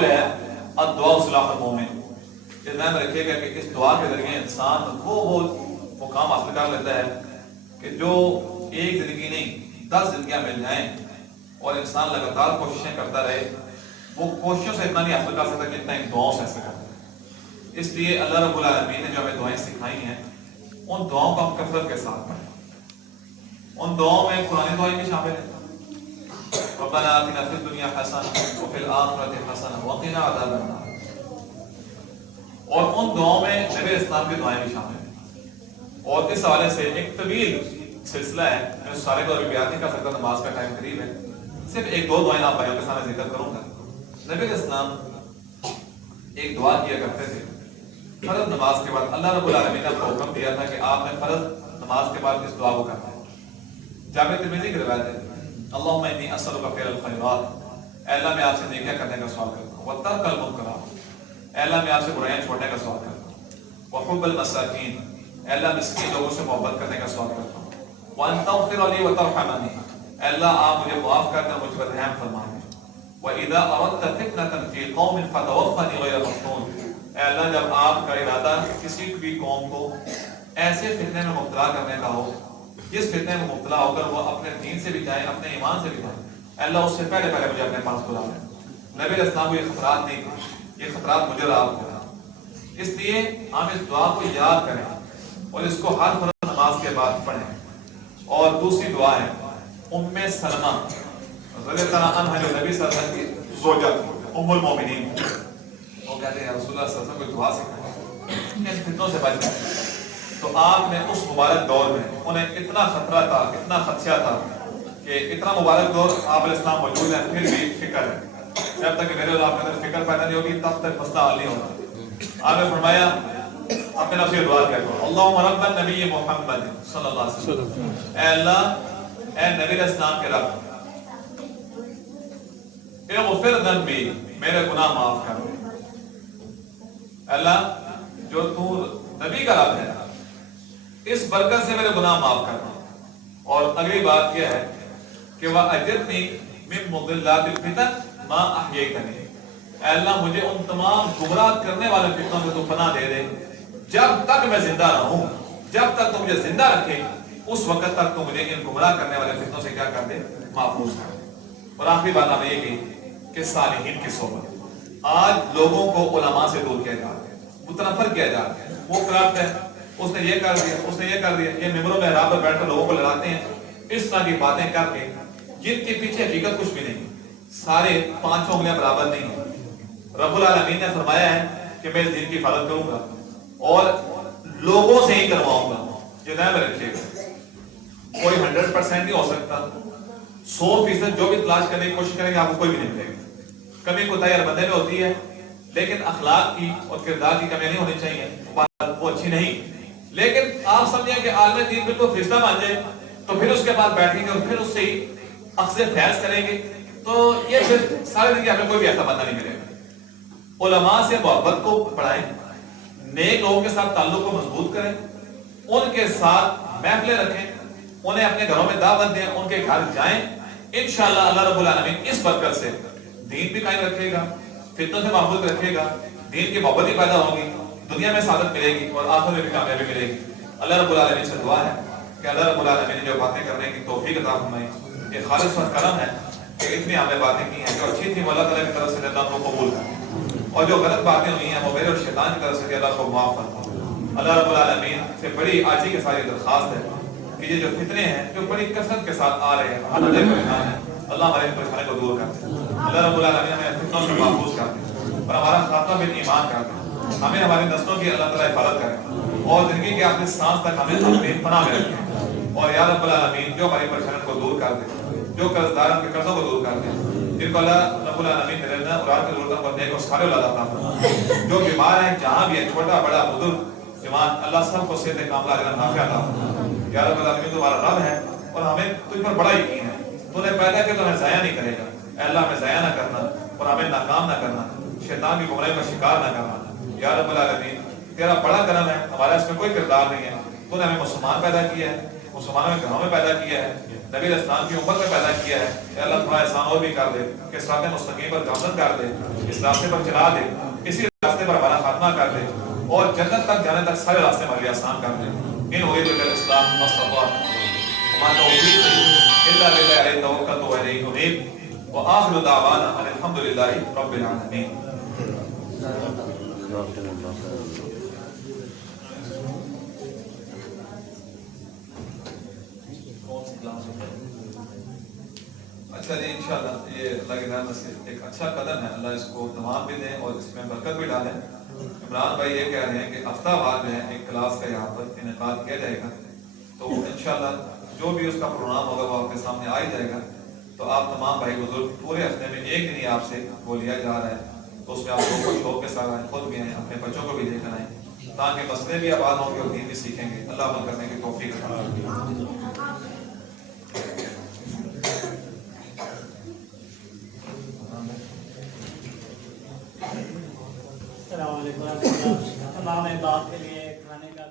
جو ہے الدعاء سلاح المومن، یہ ذہن رکھیے گا کہ اس دعا کے ذریعے انسان وہ مقام حاصل کر لیتا ہے کہ جو ایک زندگی نہیں 10 زندگیاں مل جائیں اور انسان لگاتار کوششیں کرتا رہے، وہ کوششوں سے اتنا نہیں حاصل کر سکتا جتنا ان دعاؤں سے حاصل کرتا ہے۔ اس لیے اللہ رب العالمین نے جو ہمیں دعائیں سکھائی ہیں ان دعاؤں کو ہم کثرت کے ساتھ پڑھیں۔ ان دعاؤں میں قرآن دعائیں بھی شامل ہیں، ربنا آتنا فی الدنیا حسنہ وفی الآخرۃ حسنہ وقنا عذاب النار، اور ان دعاؤں میں نبی اسلام کی دعائیں بھی شامل ہیں۔ اور اس حوالے سے ایک طویل سلسلہ ہے، میں سارے کو ابھی بیان نہیں کر سکتا، نماز کا ٹائم قریب ہے، صرف ایک دو دعائیں آپ بھائیوں کے سامنے ذکر کروں گا۔ نبی اسلام ایک دعا کیا کرتے تھے فرض نماز کے بعد، اللہ رب العالمین نے آپ کو حکم دیا تھا کہ آپ نے فرض نماز کے بعد اس دعا کو کرنا ہے۔ جامع ترمذی کی روایت ہے، اللہم انی اسألک فعل الخیرات، اے اللہ میں آپ سے نیکیاں کرنے کا سوال کرتا ہوں، وترک المنکرات، اے اللہ میں آپ سے برائیاں چھوڑنے کا سوال کرتا ہوں، وحب المساکین، اے اللہ مسکین لوگوں سے محبت کرنے کا سوال کرتا ہوں، وان تغفر لی وترحمنی، اے اللہ آپ مجھے معاف کر دیں اور مجھ پر رحم فرمائیں، وَإِذَا أَرَدْتَ فِتْنَةً فِي قَوْمٍ فَتَوَفَّنِي غَيْرَ مَفْتُونٍ، اے اللہ جب آپ کا ارادہ کسی بھی قوم کو ایسے فتنے میں مبتلا کرنے کا ہو جس فتنے میں مبتلا ہو کر وہ اپنے دین سے بھی جائیں، اپنے ایمان سے بھی جائیں، اے اللہ اس سے پہلے مجھے اپنے پاس بلا لیں۔ نبی اسلام کو یہ خطرات نہیں تھے، یہ خطرات مجھے اور آپ کو تھا، اس لیے ہم اس دعا کو یاد کریں اور اس کو ہر فرض نماز کے بعد پڑھیں۔ اور دوسری دعا ہے ام سلمہ رضی اللہ عنہا، جو نبی صلی اللہ علیہ وسلم کی زوجہ ام المومنین، وہ کہتے ہیں رسول اللہ صلی اللہ علیہ وسلم کو دعا سکھائی ان فتنوں سے بچ جائیں، تو آپ نے اس مبارک دور میں انہیں اتنا خطرہ تھا، اتنا خدشہ تھا کہ اتنا مبارک دور آپ علیہ السلام موجود ہیں، پھر بھی فکر ہے، جب تک کہ میرے اور آپ کے اندر فکر پیدا نہیں ہوگی تب تک مسئلہ حل نہیں ہوگا۔ آپ نے فرمایا اپنے نفس سے دعا کیا کرو، اللہم رب النبی محمد صلی اللہ علیہ وسلم، اے اللہ اے نبی علیہ السلام کے رب، اغفر ذنبی، میرے گناہ معاف کر دے۔ اللہ جو تو نبی کا رب ہے، اس برکت سے میرے گناہ معاف کر دے۔ اور اگلی بات یہ ہے کہ وَأَجِرْنِي مِن مُضِلَّاتِ الْفِتَنِ مَا أَحْيَيْتَنِي، اے اللہ مجھے ان تمام گمراہ کرنے والے فتنوں سے تو پناہ دے دے جب تک میں زندہ رہوں، جب تک تو مجھے زندہ رکھے اس وقت تک تو مجھے ان گمراہ کرنے والے فتنوں سے کیا کر دے، محفوظ کر دے۔ اور آخری بات ہمیں یہ کہی کہ صالحین کی صحبت، آج لوگوں کو علماء سے دور کیا جا رہا ہے، متنفر کیا جا رہا ہے، وہ کرپٹ ہے، اس نے یہ کر دیا، اس نے یہ کر دیا، یہ ممبروں میں رات پر بیٹھ کر لوگوں کو لڑاتے ہیں، اس طرح کی باتیں کر کے جن کے پیچھے حقیقت کچھ بھی نہیں، سارے پانچوں انگلیاں برابر نہیں ہیں۔ رب العالمین نے فرمایا ہے کہ میں اس دین کی حفاظت کروں گا اور لوگوں سے ہی کرواؤں گا، یہ ذہن میں رکھیے گا، کوئی 100% نہیں ہو سکتا، 100% جو بھی تلاش کرنے کی کوشش کریں گے آپ کو کوئی بھی نہیں ملے گا، کمی کوتاہی ہر بندے میں ہوتی ہے، لیکن اخلاق کی اور کردار کی کمی نہیں ہونی چاہیے، وہ اچھی نہیں، لیکن آپ سمجھیں کہ عالم دین بالکل فرشتہ مان جائے تو پھر اس کے بعد بیٹھیں گے اور پھر اس سے ہی اخذ فیض کریں گے، تو یہ پھر سارے دن ہمیں کوئی بھی ایسا بندہ نہیں ملے گا۔ علماء سے محبت کو بڑھائیں، نیک لوگوں کے ساتھ تعلق کو مضبوط کریں، ان کے ساتھ محفلیں رکھیں، انہیں اپنے گھروں میں دعوت دیں، ان کے گھر جائیں، انشاءاللہ اللہ رب العالمین اس برکت سے دین بھی قائم رکھے گا، فتنوں سے محفوظ رکھے گا، دین کی محبت ہی پیدا ہوگی، دنیا میں سعادت ملے گی اور آخرت میں بھی کامیابی ملے گی۔ اللہ رب العالمین سے دعا ہے کہ اللہ رب العالمین نے جو باتیں کرنے کی توفیق عطا فرمائی، یہ خالص اور کرم ہے کہ اتنی ہمیں باتیں کی ہیں جو اچھی تھیں وہ اللہ تعالیٰ کی طرف سے اللہ کو قبول کرے، اور جو غلط باتیں ہوئی ہیں وہ میرے اور شیطان کی طرف سے اللہ کو معاف فرمائے۔ اللہ رب العالمین سے بڑی عاجزی کے ساتھ یہ درخواست ہے کہ یہ جو فتنے ہیں جو بڑی کثرت کے ساتھ آ رہے ہیں، ہمارے پریشان ہیں، اللہ ہمارے پریشانی کو دور کر دے، اللہ رب العالمین ہمیں فتنوں سے محفوظ کر دے اور ہمارا خاتمہ بالایمان کر دے، ہمیں ہماری نسلوں کی اللہ تعالیٰ حفاظت کرے اور زندگی کے آخری سانس تک ہمیں اپنی پناہ میں رکھے، اور یا رب العالمین جو ہماری پریشانیوں کو دور کر دے، جو قرض دار کے قرضوں کو دور کر دے، جن کو اللہ رب العالمین رہنا اور آپ کی ضرورتوں کو نیک اور صالح اولاد عطا فرمائے، جو بیمار ہیں جہاں بھی ہیں، چھوٹا بڑا بزرگ جوان، اللہ سب کو صحت کاملہ اجر نافع عطا فرمائے۔ یا رب العالمین تمہارا رب ہے اور ہمیں تجھ پر بڑا یقین ہے، تو نے پیدا کیا تو ہمیں ضائع نہیں کرے گا، اے اللہ ہمیں ضائع نہ کرنا اور ہمیں ناکام نہ کرنا، شیطان کی گمراہی کا شکار نہ کرنا۔ یا رب العالمین تیرا بڑا کرم ہے، ہمارا اس میں کوئی کردار نہیں ہے، تو نے ہمیں مسلمان پیدا کیا ہے، مسلمانوں کے گھروں میں پیدا کیا ہے, نبی علیہ السلام کی امت میں پیدا کیا ہے. کہ اللہ تھوڑا احسان اور بھی کر دے کہ اس راستے مستقیم پر گامزن کر دے, اس راستے پر چلا دے, اسی راستے پر ہمارا خاتمہ کر دے, اور جنت تک جانے تک سارے راستے ہمارے لیے آسان کر دے. ان ہوئی تو اسلام مصطفیٰ الا بالله علیہ توکلت و الیہ انیب وآخر دعوانا ان الحمد للہ رب العالمین. اچھا جی انشاءاللہ یہ اللہ کی رحمت سے ایک اچھا قدم ہے, اللہ اس کو تمام بھی دیں اور اس میں برکت بھی ڈالیں. عمران بھائی یہ کہہ رہے ہیں کہ ہفتہ بعد جو ہے ایک کلاس کا یہاں پر انعقاد کیا جائے گا, تو انشاءاللہ جو بھی اس کا پروگرام ہوگا وہ آپ کے سامنے آ ہی جائے گا. تو آپ تمام بھائی بزرگ پورے ہفتے میں ایک دن ہی آپ سے وہ لیا جا رہا ہے, تو اس میں آپ لوگ شوق کے ساتھ آئیں, خود بھی آئیں, اپنے بچوں کو بھی لے کر آئیں, تاکہ مسئلے بھی آباد ہوں گے اور دین بھی سیکھیں گے. اللہ عمل کرنے کی توفیق عطا فرمائے. السلام علیکم. امام باپ کے لیے کھانے کا